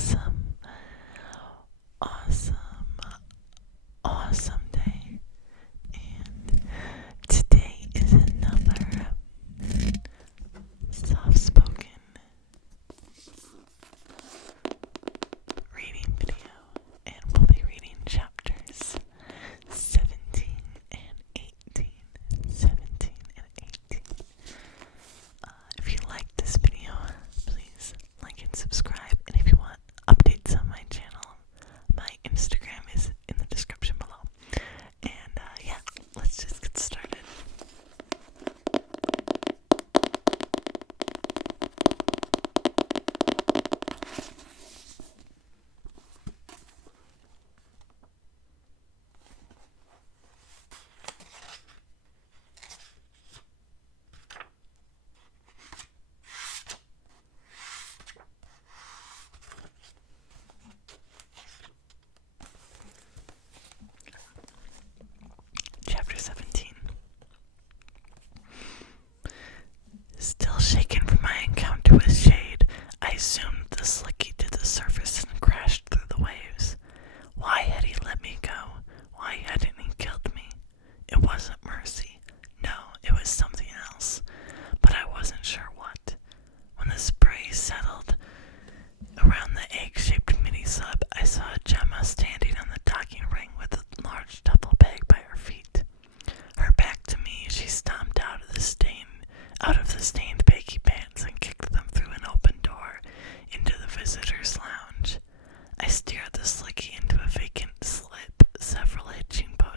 awesome, awesome, awesome day. And today is another soft-spoken reading video, and we'll be reading chapters 17 and 18. 17 and 18. If you like this video, please like and subscribe. And if you want updates on my channel, my Instagram is in the description below. And yeah, let's just get started. Chapter 17. Still shaken from my encounter with Shade, I assumed the slicky to the surface and crashed through the waves. Why had he let me go? Why hadn't he killed me? It wasn't mercy. No, it was something else. But I wasn't sure what. When the spray settled around the egg-shaped mini-sub, I saw Gemma standing on the docking ring with a large duffel bag by her feet. Her back to me, she stomped out of the stained baggy pants and kicked them through an open door into the visitors' lounge. I steered the slicky into a vacant slip, several hitching posts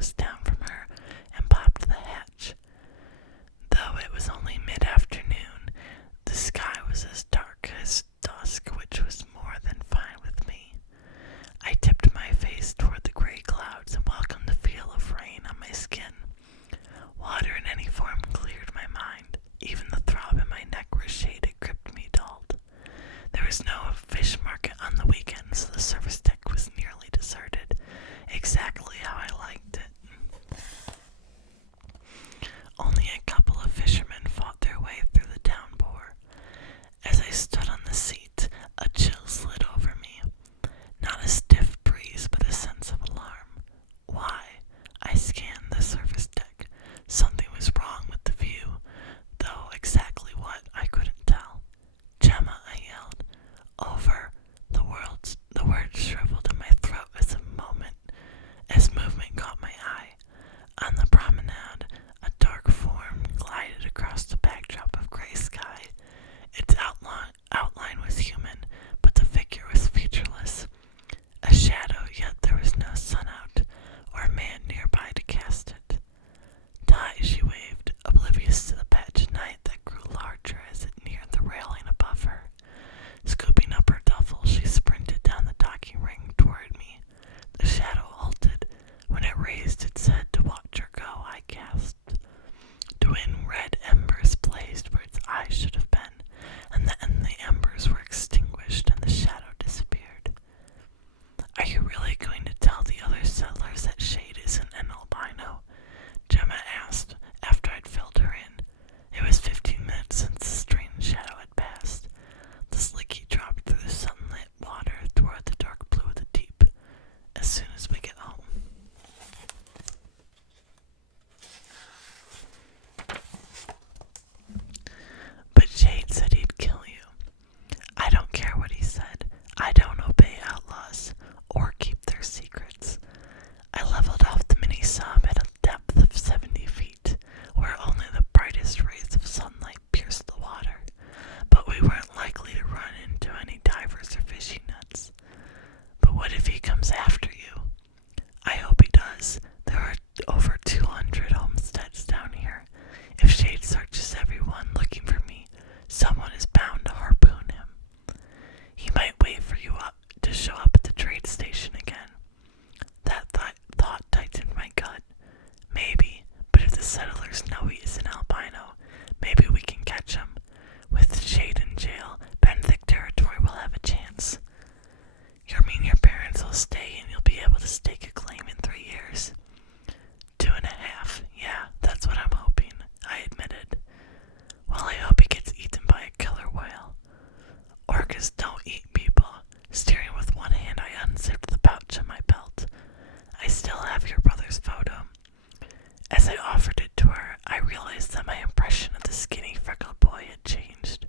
As I offered it to her, I realized that my impression of the skinny, freckled boy had changed.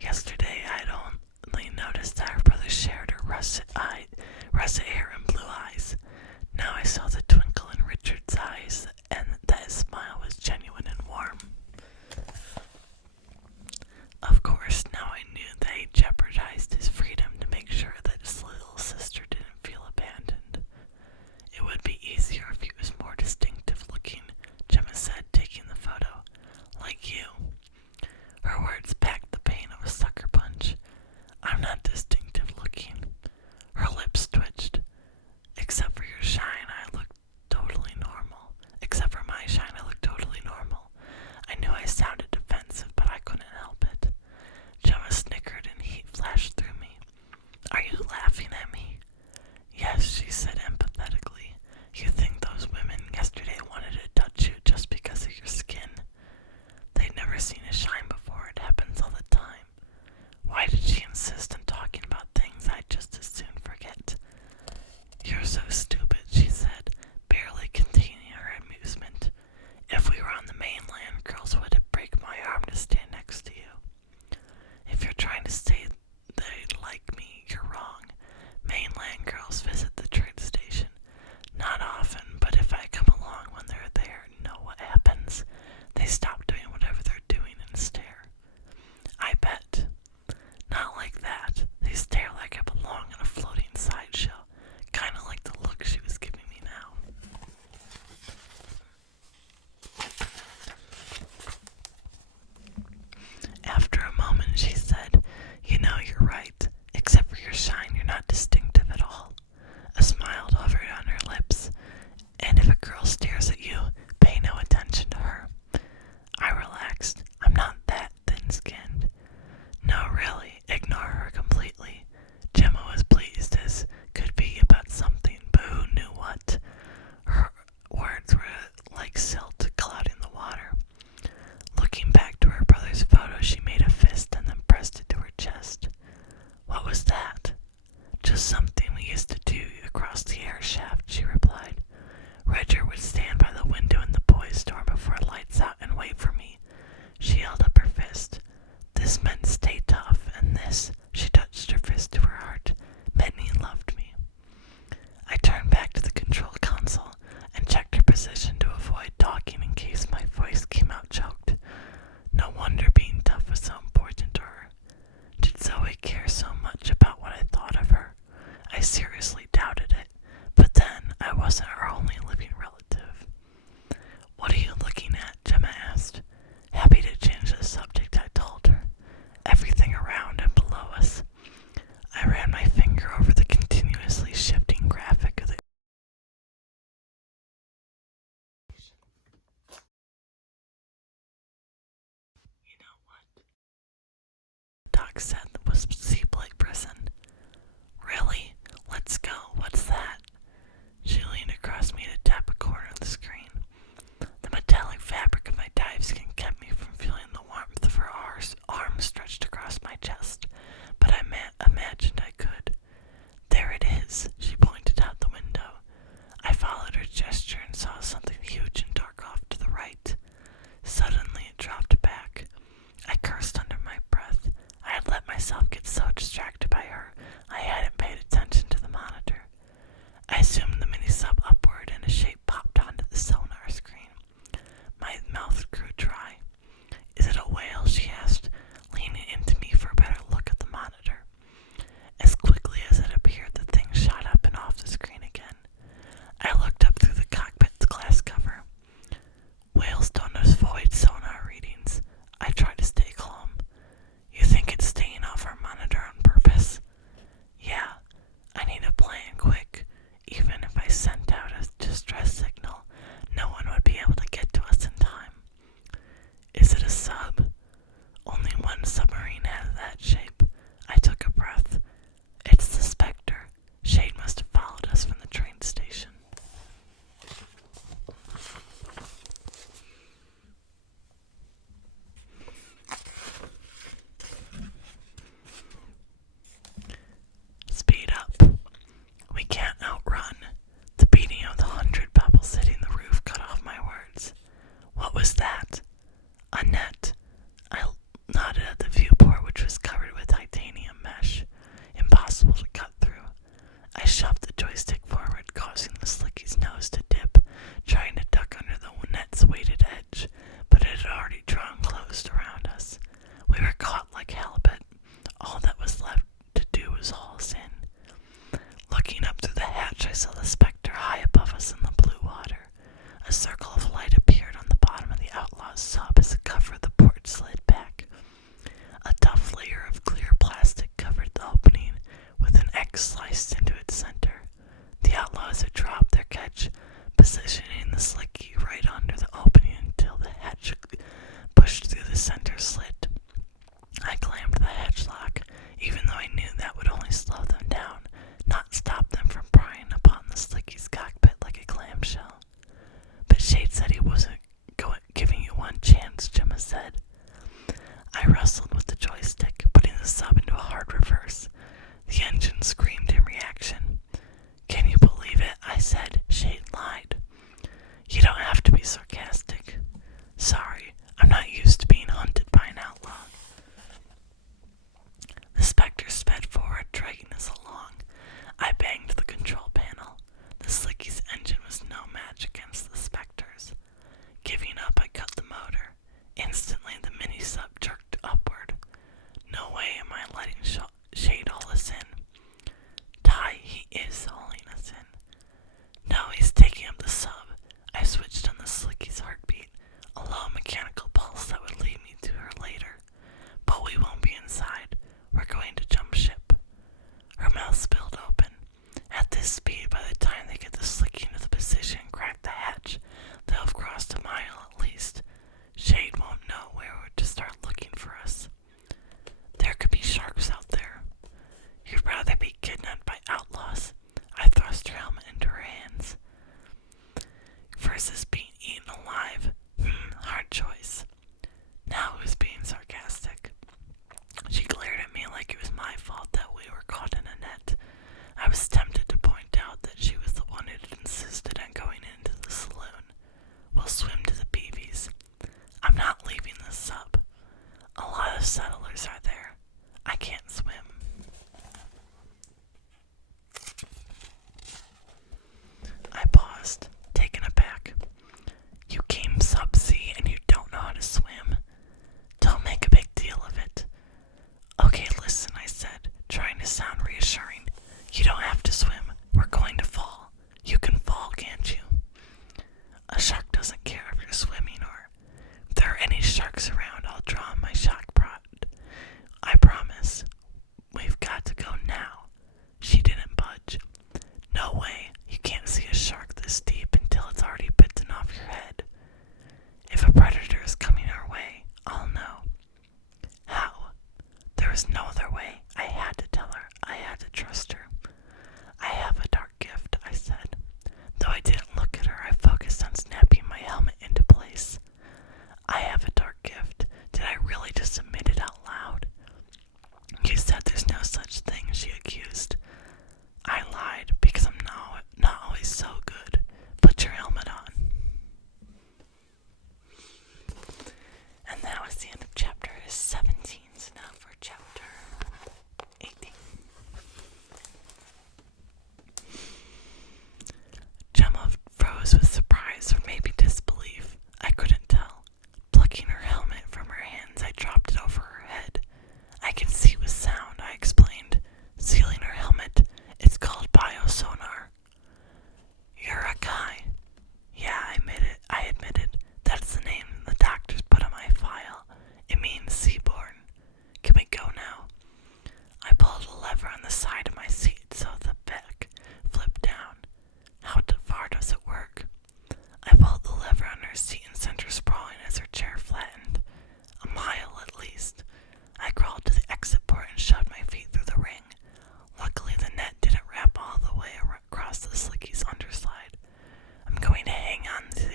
Yesterday, I had only noticed that her brother shared her russet hair and blue eyes. Now I saw the twinkle in Richard's eyes, and that his smile was genuine and warm. Of course, now I knew that he jeopardized his freedom to make sure that his little sister didn't feel abandoned. It would be easier if he was more distinctive looking, Gemma said, taking the photo. Like you. Her words packed the pain of a sucker punch. I'm not distinctive looking. Her lips twitched. Except for your shine, I look totally normal. Except for my shine, I look totally normal. I knew I sounded defensive, but I couldn't help it. Gemma snickered and heat flashed through me. Are you laughing at me? Yes, she said empathetically. You think those women yesterday wanted to touch you just because of your skin? They'd never seen a shine before. It happens all the time. Why did she insist on talking about things I'd just as soon forget? You're so stupid, she said, barely containing her amusement. If we were on the mainland, girls would break my arm to stand next to you. If you're trying to say they'd like me, you're wrong. Mainland girls visit the train station. Not often, but if I come along when they're there, know what happens? They stop doing whatever they're doing and stare. I bet. Not like that. They stare like I belong in a floating sideshow. Kinda like the look she was giving me now. After a moment, she said, You know, you're right. Except for your shine, you're not distinctive at all. A smile hovered on her lips. And if a girl stares at you, pay no attention to her. I relaxed. I'm not that thin-skinned. No, really, ignore her completely. Gemma was pleased as could be about something, but who knew what? Her words were like silt clouding the water. Looking back to her brother's photo, she made a fist and then pressed it to her chest. What was that? Just something we used to do across the air shaft, she replied. Roger would stand by the window in the boys' dorm before lights out and wait for me. She held up her fist. This meant stay tough, and this, she touched her fist to her heart, meant he loved me. I turned back to the control console and checked her position to avoid talking in case my voice came out choked. No wonder being tough was so important to her. Did Zoe care so much about what I thought of her? I seriously doubted it, but then I wasn't her only living relative. What are you looking at? Gemma asked. Happy to change the subject, I told her. Everything around and below us. I ran my finger over the continuously shifting graphic of the You know what? Doc said was Seablake prison. Really? Let's go. What's that? She leaned across me to tap a corner of the screen. The metallic fabric of my dive skin kept me from feeling the warmth of her arms stretched across my chest, but I imagined I could. There it is, she pointed out the window. I followed her gesture and saw something huge and dark off to the right. Suddenly it dropped back. I cursed under my breath. I had let myself shark sliced into its center. The outlaws had dropped their catch, positioning the slicky right under the opening until the hatch pushed through the center slit. I clammed the hatch lock, even though I knew that would only slow them down, not stop them from prying upon the slicky's cockpit like a clamshell. But Shade said he wasn't giving you one chance, Gemma said. I wrestled with the joystick, putting the sub into a hard reverse. The engine screamed in reaction. Can you believe it? I said. Shade lied. You don't have to be sarcastic. Sorry, I'm not used to being hunted by an outlaw. The Spectre sped forward, dragging us along. I banged the control panel. The Slicky's engine was no match against the Spectre's. Giving up, I cut the motor. Instantly, the mini-sub jerked upward. No way am I letting Shade haul us in. Ty, he is hauling us in. No, he's taking up the sub. I switched on the Slicky's heartbeat, a low mechanical pulse that would lead me to her later. But we won't be inside. We're going to jump ship. Her mouth spilled open. At this speed, by the time they get the Slicky into the position and crack the hatch, they'll have crossed a mile at least. Shade won't know where to start looking for us. There could be sharks out there. You'd rather be kidnapped by outlaws. I thrust her helmet into her hands. Versus being eaten alive. Hard choice. Now who's being sarcastic? She glared at me like it was my fault that we were caught in a net. I was tempted to point out that she was the one who had insisted on going into the saloon. We'll swim to the Peavies. I'm not leaving the sub. A lot of settlers are there. I can't swim. I paused, taken aback. You came sub-sea and you don't know how to swim? Don't make a big deal of it. Okay, listen, I said, trying to sound reassuring. You don't have to swim. We're going to fall. You can fall, can't you? A shark doesn't care if you're swimming or if there are any sharks around. I'll draw on my shock prod. I promise. We've got to go now. She didn't budge. No way. You can't see a shark this deep until it's already bitten off your head. If a predator is coming our way, I'll know. How? There was no other way. I had to tell her. I had to trust her. I have a dark gift, I said. Though I didn't look at her, I focused on snapping my helmet into place. I have a dark gift. Did I really just admit it out loud? You said there's no such thing, she accused. I lied because I'm not always so good. Put your helmet on. And that was the end of chapter 17. So now for chapter 18. Gemma froze with surprise or maybe disbelief. I couldn't tell. Plucking her helmet from her hands, I dropped it over her head. I can see with sound, I explained, sealing her helmet. It's called biosonar. You're a guy. Yeah, I admitted. That's the name the doctors put on my file. It means seaborn. Can we go now? I pulled a lever on the side of my seat so the back flipped down. How far does it work? I pulled the lever on her seat and sent her sprawling as her chair flattened. A mile at least. I crawled to the exit port and shoved my feet through the ring. Luckily, the net didn't wrap all the way across the Slicky's underside. I'm going to hang on to the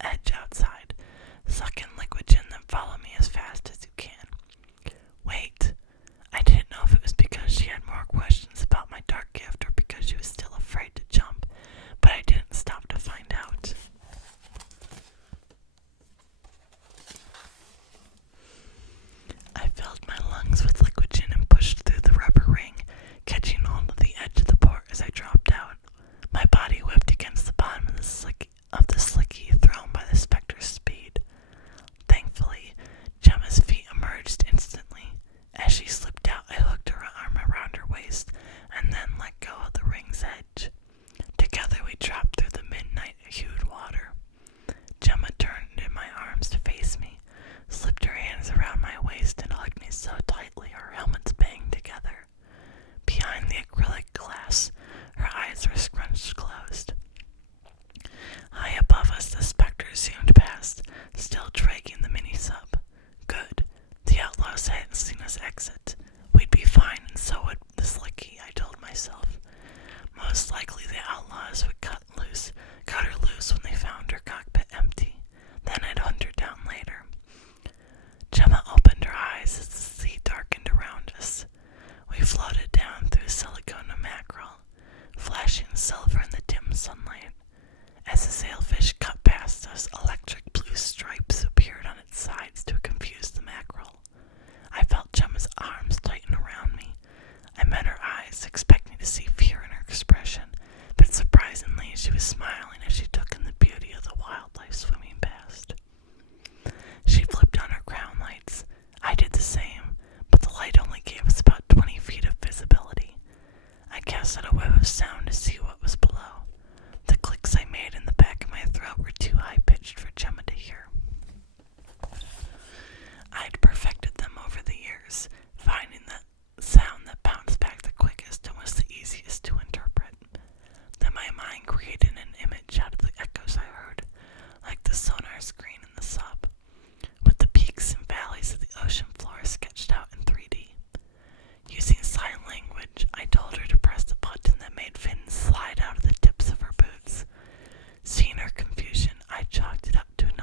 edge outside, suck in liquid gin, then follow me as fast as you can. Wait, I didn't know if it was because she had more questions about my dark gift or because she was still afraid to jump, but I didn't stop to find out. I filled my lungs with liquid gin and pushed through the rubber ring, catching hold of the edge of the port as I dropped out. My body whipped against the bottom of the slicky thrown by the Spectre's speed. Thankfully, Gemma's feet emerged instantly. As she slipped out, I hooked her arm around her waist and then let go of the ring's edge. Together we dropped through the midnight-hued water. Gemma turned in my arms to face me, slipped her hands around my waist and hugged me so tightly our helmets banged together. Behind the flashing silver in the dim sunlight. As the sailfish cut past us, electric blue stripes appeared on its sides to confuse the mackerel. I felt Gemma's arms tighten around me. I met her eyes, expecting to see fear in her expression, but surprisingly she was smiling as she took in the beauty of the wildlife swimming past. She flipped on her ground lights. I did the same, but the light only gave us about 20 feet of visibility. I cast out a web of sound to see what was below. The clicks I made in the back of my throat were too high-pitched for Gemma to hear. I'd perfected them over the years, finding the sound that bounced back the quickest and was the easiest to interpret. Then my mind created an image out of the echoes I heard, like the sonar screen in the sub, with the peaks and valleys of the ocean floor sketched out in 3D. Using sign language, I told her to press the button that made fins slide out of the tips of her boots. Seeing her confusion, I chalked it up to an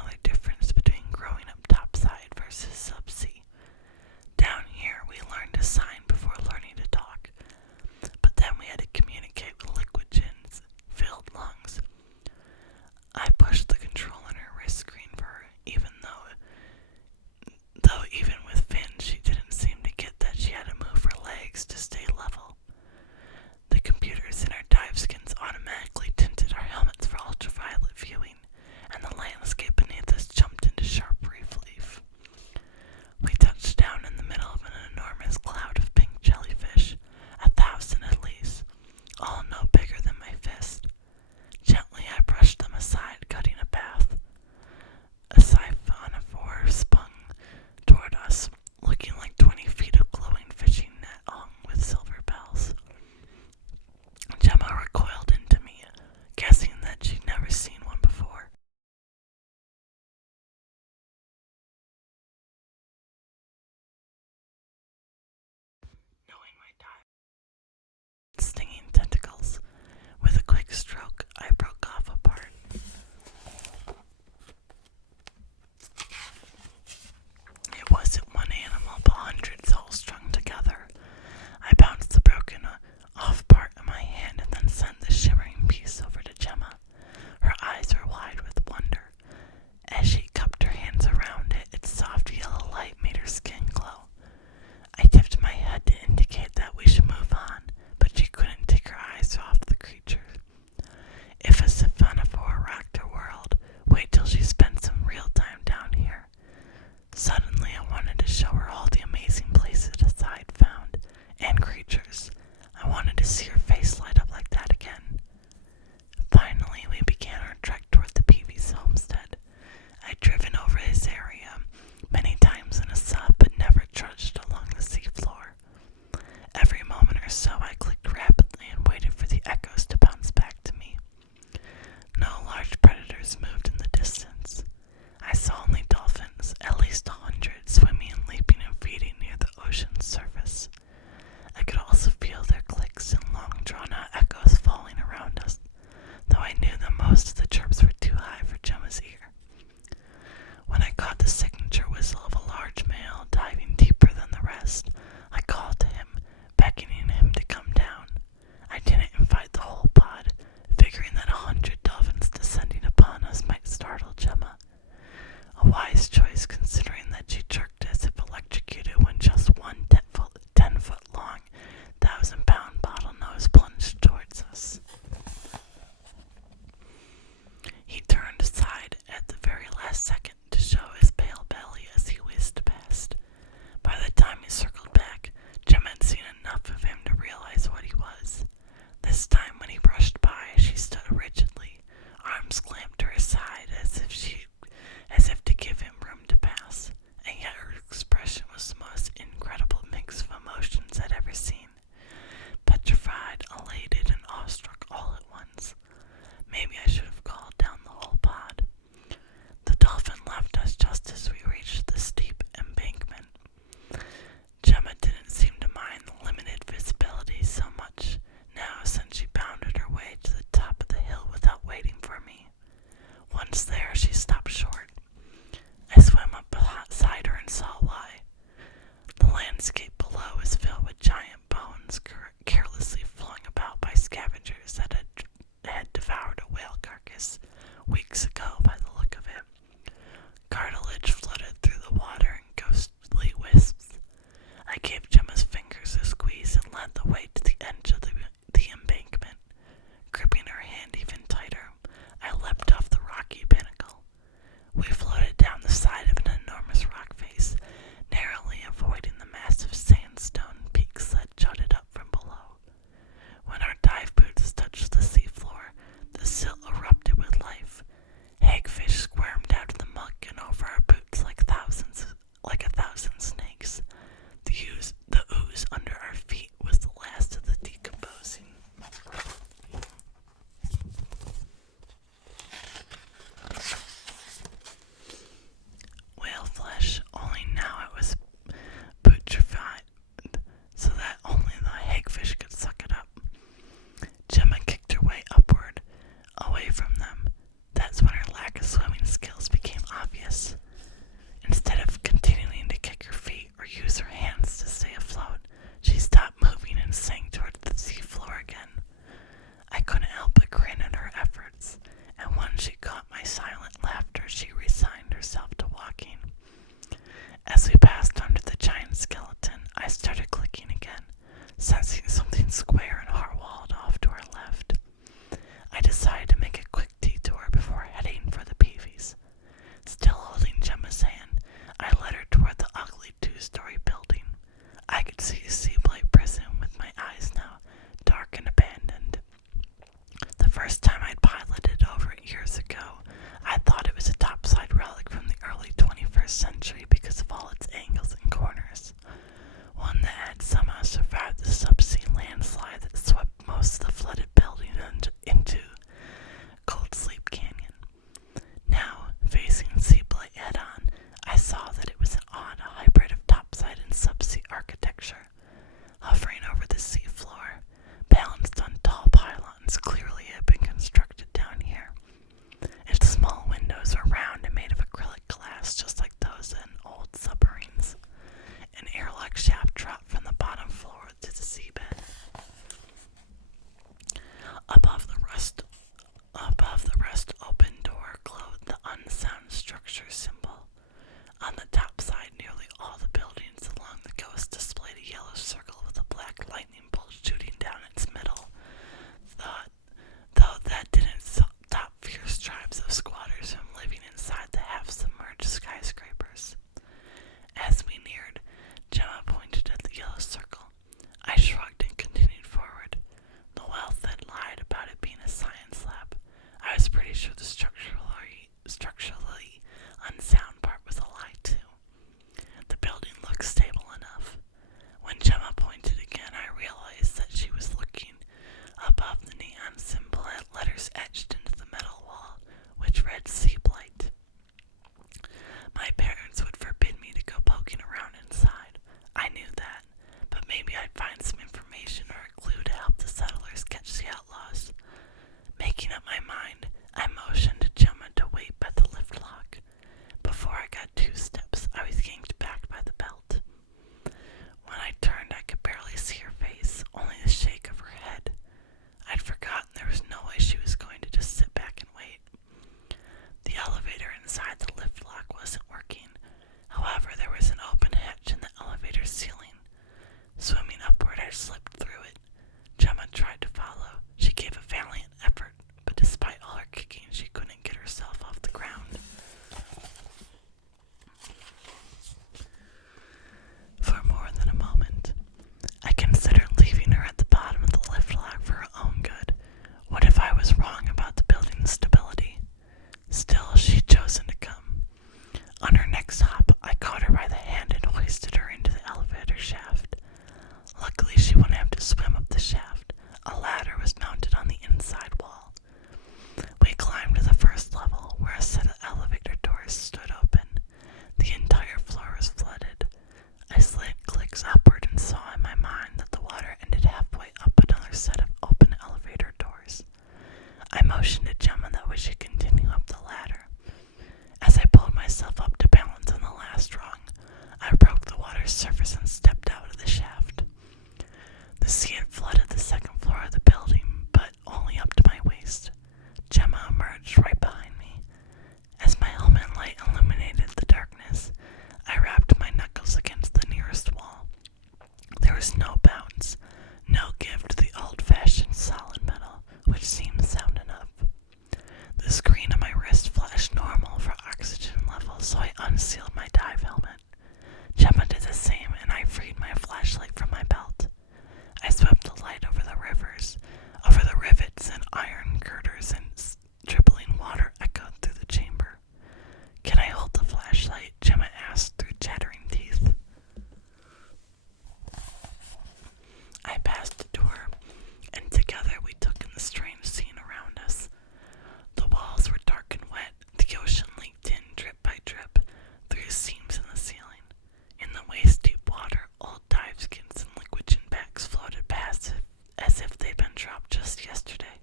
they'd been dropped just yesterday.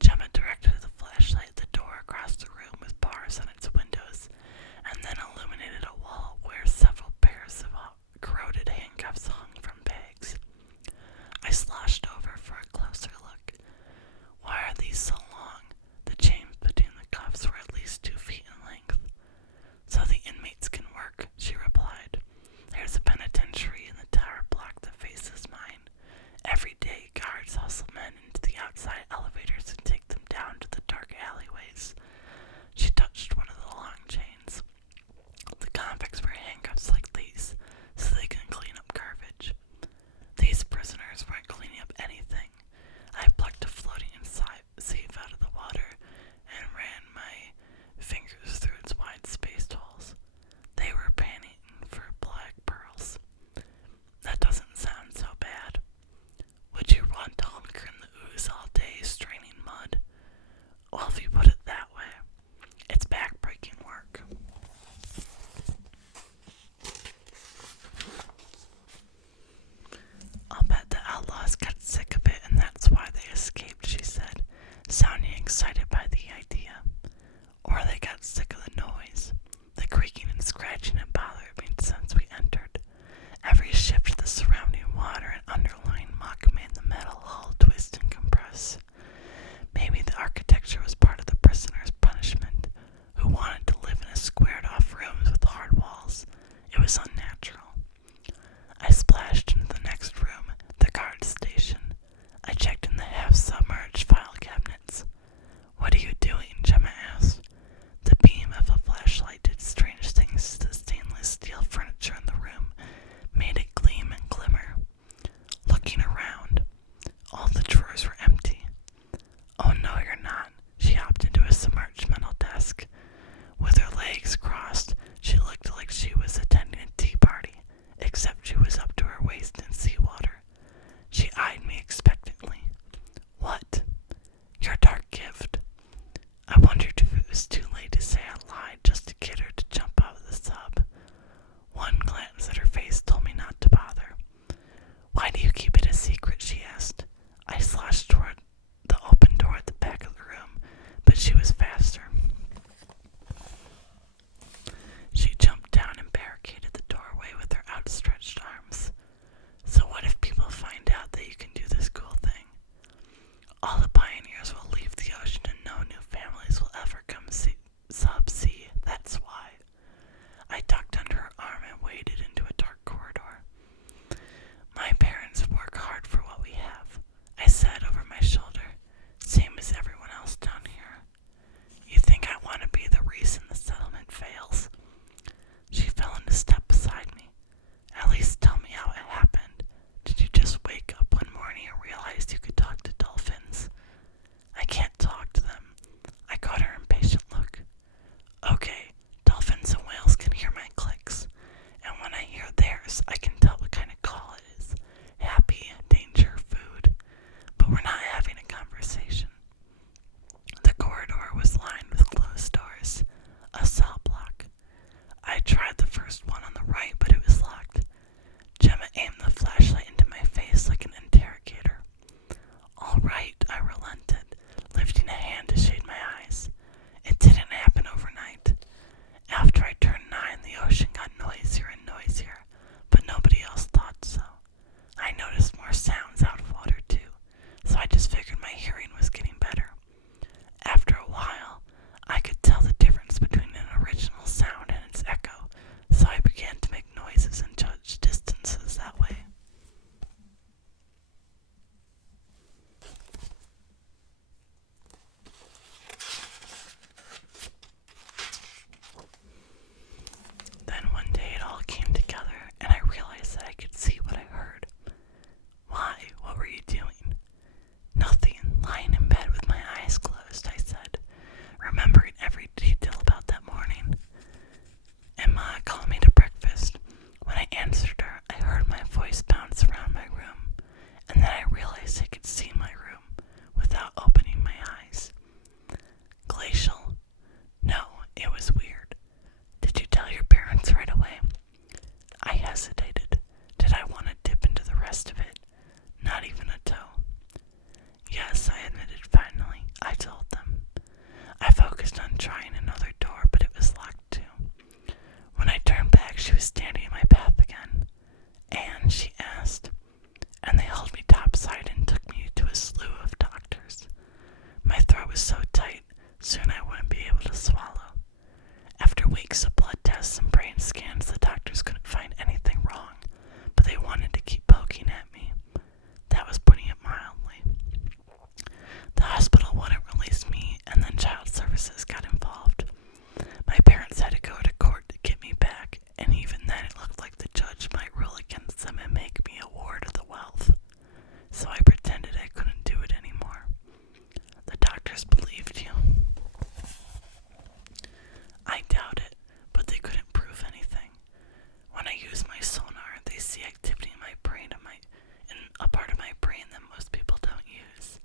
Gemma directed the flashlight at the door across the room with bars on its windows, and then illuminated a wall where several pairs of corroded handcuffs hung from pegs. I sloshed over for a closer look. Why are these so long? The chains between the cuffs were at least 2 feet in length. So the inmates can work, she replied. There's a penitentiary in the tower block that faces mine. Every day, guards hustle men into the outside elevators and take them down to the dark alleyways. She touched one of the long chains. The convicts wear handcuffs like these, so they can clean up garbage. These prisoners weren't cleaning up anything. I plucked a floating sieve out of the water and ran my fingers through its wide-spaced holes. They were panning for black pearls. That doesn't sound so bad. Would you want to hunker in the ooze all day straining mud? Well, if you put it that way, it's back-breaking work. I'll bet the outlaws got sick of it and that's why they escaped, she said, sounding excited by the idea. Or they got sick of the noise. The creaking and scratching had bothered me since we entered. Every shift of the surrounding water and underlying muck made the metal hull twist and compress. Maybe the architecture was part of the prisoner's punishment, who wanted to live in a squared-off rooms with hard walls. It was unnatural. I splashed into the next room, the guard station. I checked in the half-submerged file cabinets. What are you doing? Gemma asked. The beam of a flashlight did strange things to the stainless steel furniture in the room, made it gleam and glimmer. Looking around, all the drawers were empty. Oh no, you're not. She hopped into a submerged metal desk. With her legs crossed, she looked like she was attending a tea party, except she was up to her waist in seawater. She eyed me expectantly. What? Your dark gift. I wondered if it was too late to say I lied just to get her to jump out of the sub. One glance at her face told me not to bother. Why do you keep it a secret? She asked. I sloshed toward the open door at the back of the room, but she was faster. She jumped down and barricaded the doorway with her outstretched arms. So what if people find out that you can do this cool thing? All the pioneers will leave the ocean and no new families will ever come sub-sea. That's why. I tucked under her arm and waded into a dark corridor. My parents work hard for what we have, I said over my shoulder, same as everyone else down here. You think I want to be the reason the settlement fails? She fell into step beside me. At least tell me how it happened. Did you just wake up one morning and realize you could talk to dolphins? soon I wouldn't be able to swallow. After weeks of blood tests and brain scans, the doctors couldn't find anything wrong, but they wanted to keep poking at me. That was putting it mildly. The hospital wouldn't release me, and then child services got involved. My parents had to go to court to get me back, and even then it looked like the judge might rule against them and make me a ward of the wealth. So I pretended I couldn't do it anymore. The doctors believed you. I doubt it, but they couldn't prove anything. When I use my sonar, they see activity in my brain in a part of my brain that most people don't use.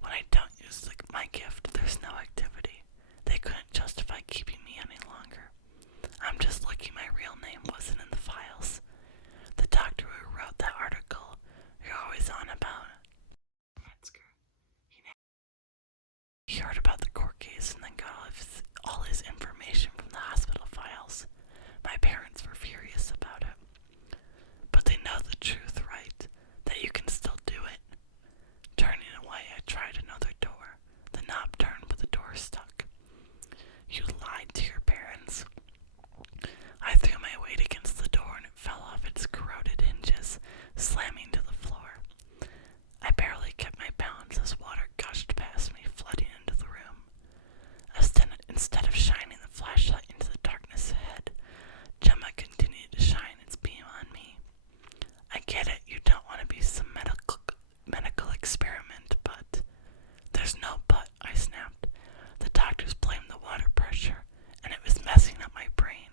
When I don't use my gift, there's no activity. They couldn't justify keeping me any longer. I'm just lucky my real name wasn't in the files. The doctor who wrote that article you're always on about, Metzger, he heard about the court case and then got all his information from the hospital files. My parents were furious about it. But they know the truth, right? That you can still do it. Turning away, I tried another door. The knob turned, but the door stuck. You lied to your parents. I threw my weight against the door and it fell off its corroded hinges, slamming to the floor. I barely kept my balance as water gushed past me, flooding into the room. Instead of shining the flashlight into the darkness ahead, Gemma continued to shine its beam on me. I get it, you don't want to be some medical experiment, but... There's no but, I snapped. The doctors blamed the water pressure, and it was messing up my brain.